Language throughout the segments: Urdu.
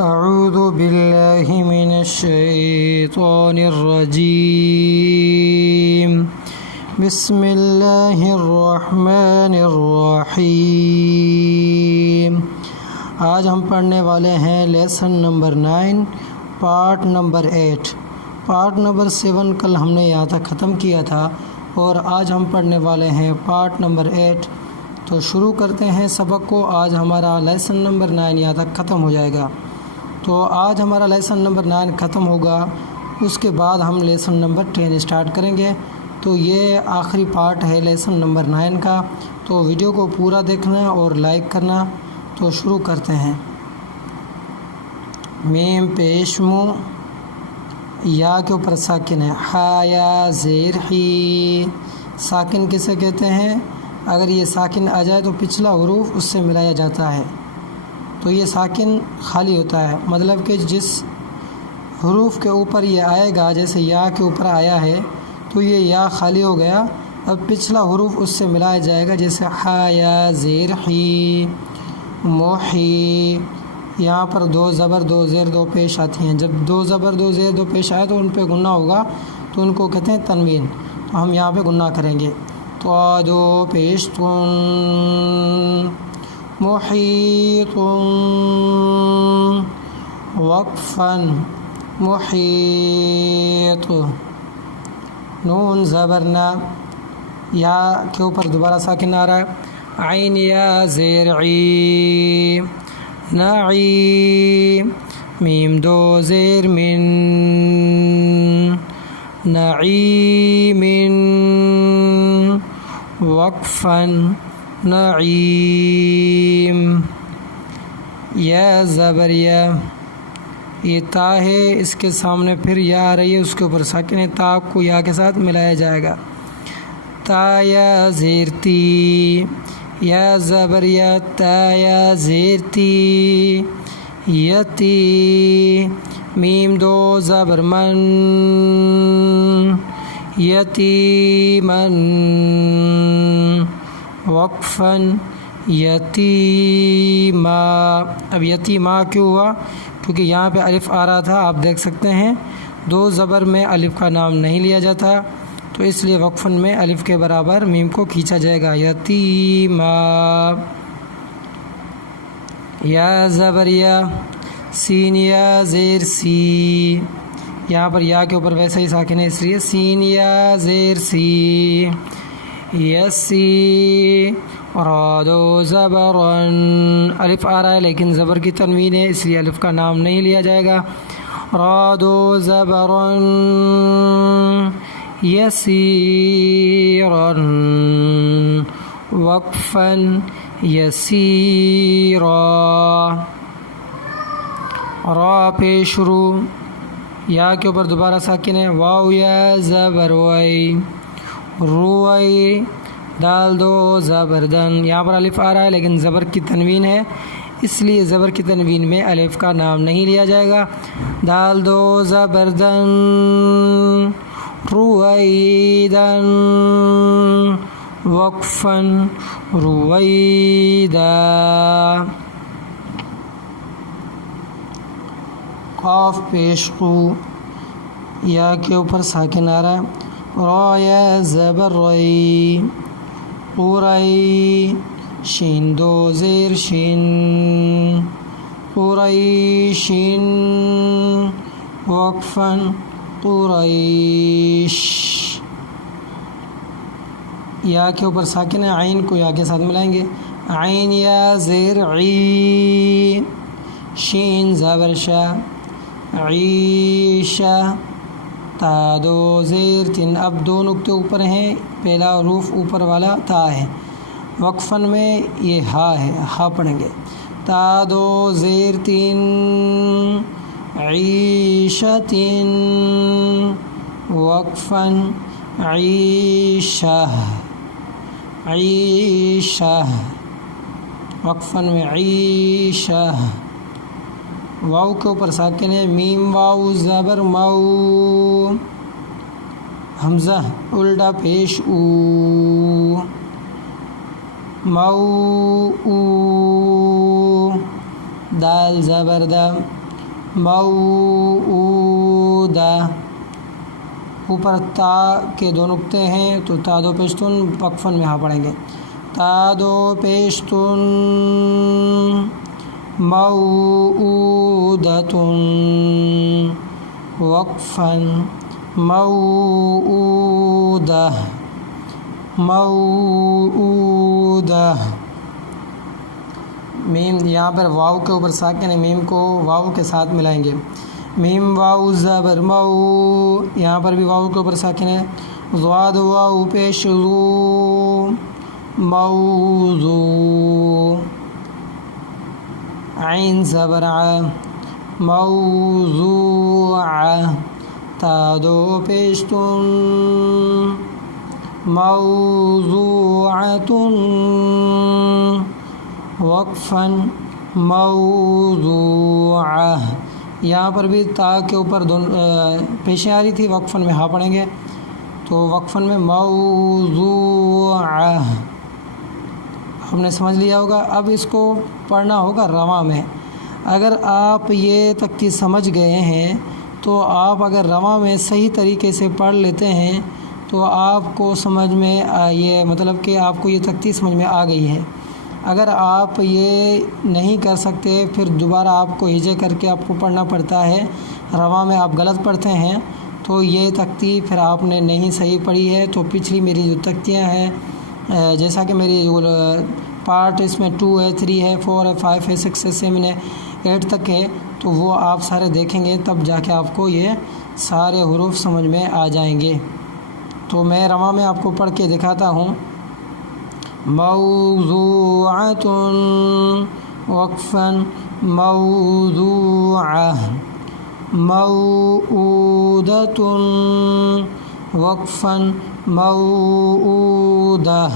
اعوذ باللہ من الشیطان الرجیم بسم اللہ الرحمن الرحیم۔ آج ہم پڑھنے والے ہیں lesson number 9 part number 8۔ Part number 7 کل ہم نے یہاں تک ختم کیا تھا اور آج ہم پڑھنے والے ہیں پارٹ نمبر 8۔ تو شروع کرتے ہیں سبق کو۔ آج ہمارا لیسن نمبر 9 یہاں تک ختم ہو جائے گا۔ تو آج ہمارا لیسن نمبر 9 ختم ہوگا، اس کے بعد ہم لیسن نمبر 10 اسٹارٹ کریں گے۔ تو یہ آخری پارٹ ہے لیسن نمبر 9 کا، تو ویڈیو کو پورا دیکھنا اور لائک کرنا۔ تو شروع کرتے ہیں۔ میم پیش مو، یا کے اوپر ساکن ہے، ہا یا زیر ہی۔ ساکن کسے کہتے ہیں؟ اگر یہ ساکن آ جائے تو پچھلا حروف اس سے ملایا جاتا ہے، تو یہ ساکن خالی ہوتا ہے، مطلب کہ جس حروف کے اوپر یہ آئے گا، جیسے یا کے اوپر آیا ہے تو یہ یا خالی ہو گیا، اب پچھلا حروف اس سے ملایا جائے گا، جیسے ہا یا زیر ہی، موحی۔ یہاں پر 2 زبر 2 زیر 2 پیش آتی ہیں۔ جب 2 زبر 2 زیر 2 پیش آئے تو ان پہ غنہ ہوگا، تو ان کو کہتے ہیں تنوین، تو ہم یہاں پہ غنہ کریں گے۔ تو دو پیش تن، محیط، وقفاً، محیط۔ نون زبرنا، یا کے اوپر دوبارہ ساکن آ رہا ہے، عین یا زیر عی، نعی۔ میم 2 زیر من، نعیم، وقفاً، نعیم۔ یا زبر یا، یہ تا ہے، اس کے سامنے پھر یا آ رہی ہے، اس کے اوپر ساکن ہے، تا کو یا کے ساتھ ملایا جائے گا۔ تا یا زیر تی، یا زبر یا، تا یا زیر تی، یتی۔ میم 2 زبر من، یتیمن، وقفاً، یتیما۔ اب یتیما کیوں ہوا؟ کیونکہ یہاں پہ الف آ رہا تھا، آپ دیکھ سکتے ہیں 2 زبر میں الف کا نام نہیں لیا جاتا، تو اس لیے وقفاً میں الف کے برابر میم کو کھینچا جائے گا، یتیما۔ یا زبر یا، سین یا زیر سی، یہاں پر یا کے اوپر ویسا ہی ساکن ہے، اس لیے سین یا زیر سی، یسی۔ را 2 زبرن، الف آ رہا ہے لیکن زبر کی تنوین ہے، اس لیے الف کا نام نہیں لیا جائے گا۔ را 2 زبرن، یسیرن، وقفاً، یسیرا۔ را پیش رو، یا کے اوپر دوبارہ ساکن ہے، واو یا زبر وئی، روئی۔ دال 2 زبردن، یہاں پر الف آ رہا ہے لیکن زبر کی تنوین ہے، اس لیے زبر کی تنوین میں الف کا نام نہیں لیا جائے گا۔ دال 2 زبردن، رویدن، وقفاً، رویدا۔ قاف پیش قو، یا کے اوپر ساکن آ رہا ہے، را یا زبر رئی، قرئی۔ شین 2 زیر شین، قریشن، وقفاً، قریش۔ یا کے اوپر ساکن ہے، عین کو یا کے ساتھ ملائیں گے، عین یا زیر عی، شین زبر شا، عیشہ۔ تا 2 زیر 3، اب 2 نقطے اوپر ہیں، پہلا حروف اوپر والا تا ہے، وقفاً میں یہ ہا ہے، ہا پڑھیں گے۔ تا 2 زیر 3، عیشۃ، وقفاً، عیشہ، عیشہ، وقفاً میں عیشہ۔ واو کے اوپر ساکن ہے، میم واو زبر مو، حمزہ الٹا پیش او، مو او۔ دال زبر دا، موعودہ. اوپر تا کے دو نقطے ہیں تو تا دو پیشتن وقفاً میں ہاں پڑھیں گے. تا دو پیشتن موعودۃ وقفاً موعودہ موعودہ. میم یہاں پر واو کے اوپر ساکن ہے، میم کو واو کے ساتھ ملائیں گے. میم واو زبر مو، یہاں پر بھی واو کے اوپر ساکن ہے. ضاد واو پیش ذو موضوع. عین زبر ع موضوع. تا دو پیشتن موضوعۃ وقفاً موضوعہ. یہاں پر بھی تا کے اوپر پیشیں آ رہی تھی، وقفاً میں ہاں پڑھیں گے تو وقفاً میں موضوعہ. ہم نے سمجھ لیا ہوگا. اب اس کو پڑھنا ہوگا رواں میں. اگر آپ یہ تختی سمجھ گئے ہیں تو آپ اگر رواں میں صحیح طریقے سے پڑھ لیتے ہیں تو آپ کو سمجھ میں یہ مطلب کہ آپ کو یہ تختی سمجھ میں آ گئی ہے. اگر آپ یہ نہیں کر سکتے پھر دوبارہ آپ کو ہجے کر کے آپ کو پڑھنا پڑتا ہے، رواں میں آپ غلط پڑھتے ہیں تو یہ تختی پھر آپ نے نہیں صحیح پڑھی ہے. تو پچھلی میری جو تختیاں ہیں جیسا کہ میری جو پارٹ اس میں 2 ہے، 3 ہے، 4 ہے، 5 ہے، 6 ہے، 7 ہے، 8 تک ہے تو وہ آپ سارے دیکھیں گے تب جا کے آپ کو یہ سارے حروف سمجھ میں آ جائیں گے. تو میں رواں میں آپ کو پڑھ کے دکھاتا ہوں. موضوعۃ وقفاً موضوعہ. موعودۃ وقفاً موعودہ.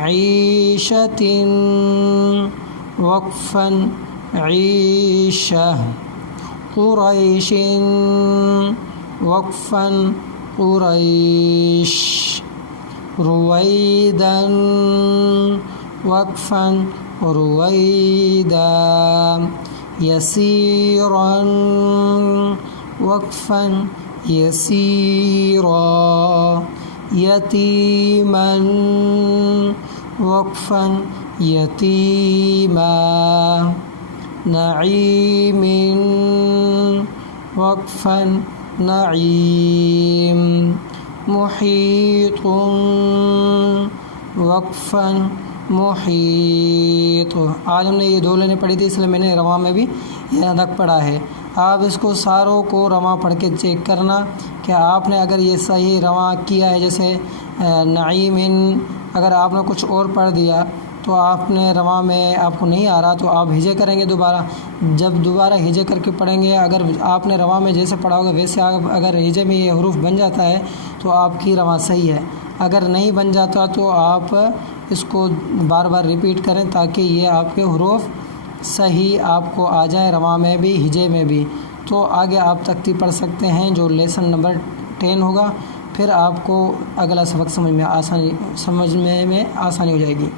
عیشۃ وقفاً عیشہ. قریش وقفاً قریش. رویدا وقفاً رویدا. یسیرا وقفاً یسیرا. یتیما وقفاً یتیما. نعیم وقفاً نعیم. محیط وقفاً محیط. آج ہم نے یہ 2 لائنیں پڑھی تھی اس لیے میں نے رواں میں بھی یہاں تک پڑھا ہے. آپ اس کو ساروں کو رواں پڑھ کے چیک کرنا کہ آپ نے اگر یہ صحیح رواں کیا ہے. جیسے نعیم اگر آپ نے کچھ اور پڑھ دیا تو آپ نے رواں میں آپ کو نہیں آ رہا تو آپ ہجے کریں گے دوبارہ. جب دوبارہ ہجے کر کے پڑھیں گے اگر آپ نے رواں میں جیسے پڑھا ہوگا ویسے اگر ہجے میں یہ حروف بن جاتا ہے تو آپ کی رواں صحیح ہے. اگر نہیں بن جاتا تو آپ اس کو بار بار ریپیٹ کریں تاکہ یہ آپ کے حروف صحیح آپ کو آ جائیں رواں میں بھی ہجے میں بھی. تو آگے آپ تختی پڑھ سکتے ہیں جو لیسن نمبر 10 ہوگا. پھر آپ کو اگلا سبق سمجھنے میں آسانی ہو جائے گی.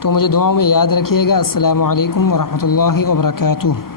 تو مجھے دعاؤں میں یاد رکھیے گا. السلام علیکم ورحمۃ اللہ وبرکاتہ.